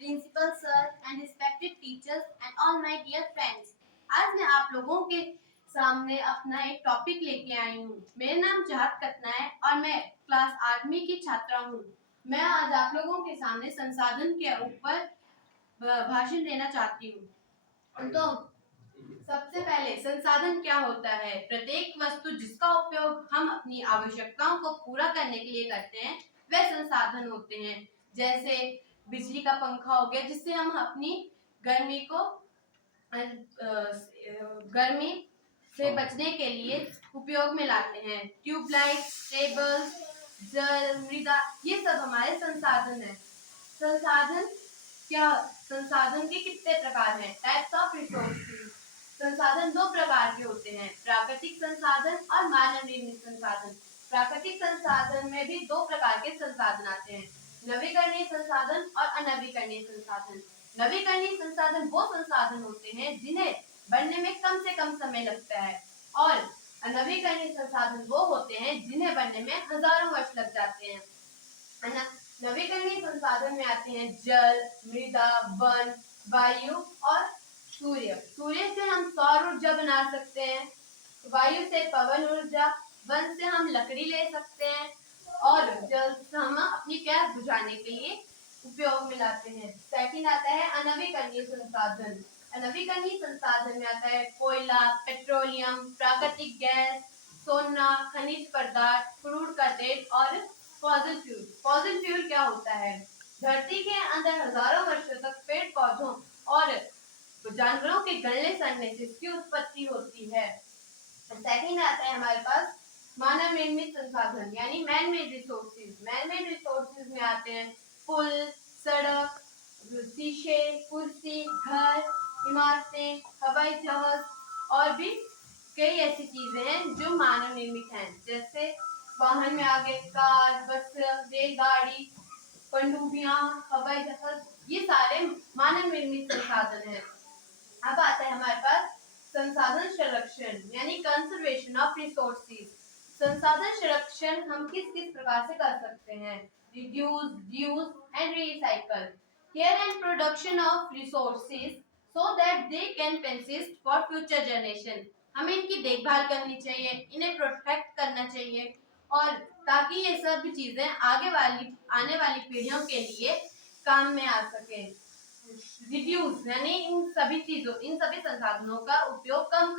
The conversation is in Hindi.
Principal sir and respected teachers and all my dear friends. आज मैं आप लोगों के सामने अपना एक टॉपिक लेके आई हूँ। मेरा नाम चाहत कतना है और मैं क्लास 8वीं की छात्रा हूँ। मैं आज आप लोगों के सामने संसाधन के ऊपर भाषण देना चाहती हूँ। तो सबसे पहले संसाधन क्या होता है? प्रत्येक वस्तु जिसका उपयोग हम अपनी आवश्यकताओं को पूरा करने के लिए करते हैं वह संसाधन होते हैं। जैसे बिजली का पंखा हो गया जिससे हम अपनी गर्मी को गर्मी से बचने के लिए उपयोग में लाते हैं। ट्यूबलाइट, टेबल, जल, मृदा, ये सब हमारे संसाधन हैं। संसाधन के कितने प्रकार हैं? Types of resources. संसाधन दो प्रकार के होते हैं, प्राकृतिक संसाधन और मानव निर्मित संसाधन। प्राकृतिक संसाधन में भी दो प्रकार के संसाधन आते हैं, नवीकरणीय संसाधन और अनवीकरणीय संसाधन। नवीकरणीय संसाधन वो संसाधन होते हैं जिन्हें बनने में कम से कम समय लगता है और अनवीकरणीय संसाधन वो होते हैं जिन्हें बनने में हजारों वर्ष लग जाते हैं। नवीकरणीय संसाधन में आते हैं जल, मृदा, वन, वायु और सूर्य। सूर्य से हम सौर ऊर्जा बना सकते हैं, वायु से पवन ऊर्जा, वन से हम लकड़ी ले सकते हैं और जल से हम अपनी प्यास बुझाने के लिए उपयोग में लाते हैं। सेकंड आता है अनवीकरणीय संसाधन। अनवीकरणीय संसाधन में आता है कोयला, पेट्रोलियम, प्राकृतिक गैस, सोना, खनिज पदार्थ, क्रूड का तेल और फॉसिल फ्यूल। फॉसिल फ्यूल क्या होता है? धरती के अंदर हजारों वर्षों तक पेड़ पौधों और जानवरों के गलने सड़ने से इसकी उत्पत्ति होती है। सेकंड आता है हमारे पास मानव निर्मित संसाधन यानी man made resources. Man made resources में आते हैं पुल, सड़क, शीशे, कुर्सी, घर, इमारतें, हवाई जहाज और भी कई ऐसी चीजें हैं जो मानव निर्मित हैं। जैसे वाहन में आ गए कार, बस, रेलगाड़ी, पनडुब्बियां, हवाई जहाज, ये सारे मानव निर्मित संसाधन हैं। अब आता है हमारे पास संसाधन संरक्षण यानी कंजर्वेशन ऑफ रिसोर्सेज। संसाधन संरक्षण हम किस किस प्रकार से कर सकते हैं? Reduce, use and recycle. Care and production of resources so that they can persist for future generation. हमें इनकी देखभाल करनी चाहिए, इन्हें प्रोटेक्ट करना चाहिए और ताकि ये सब चीजें आने वाली पीढ़ियों के लिए काम में आ सके। रिड्यूस यानी इन सभी संसाधनों का उपयोग कम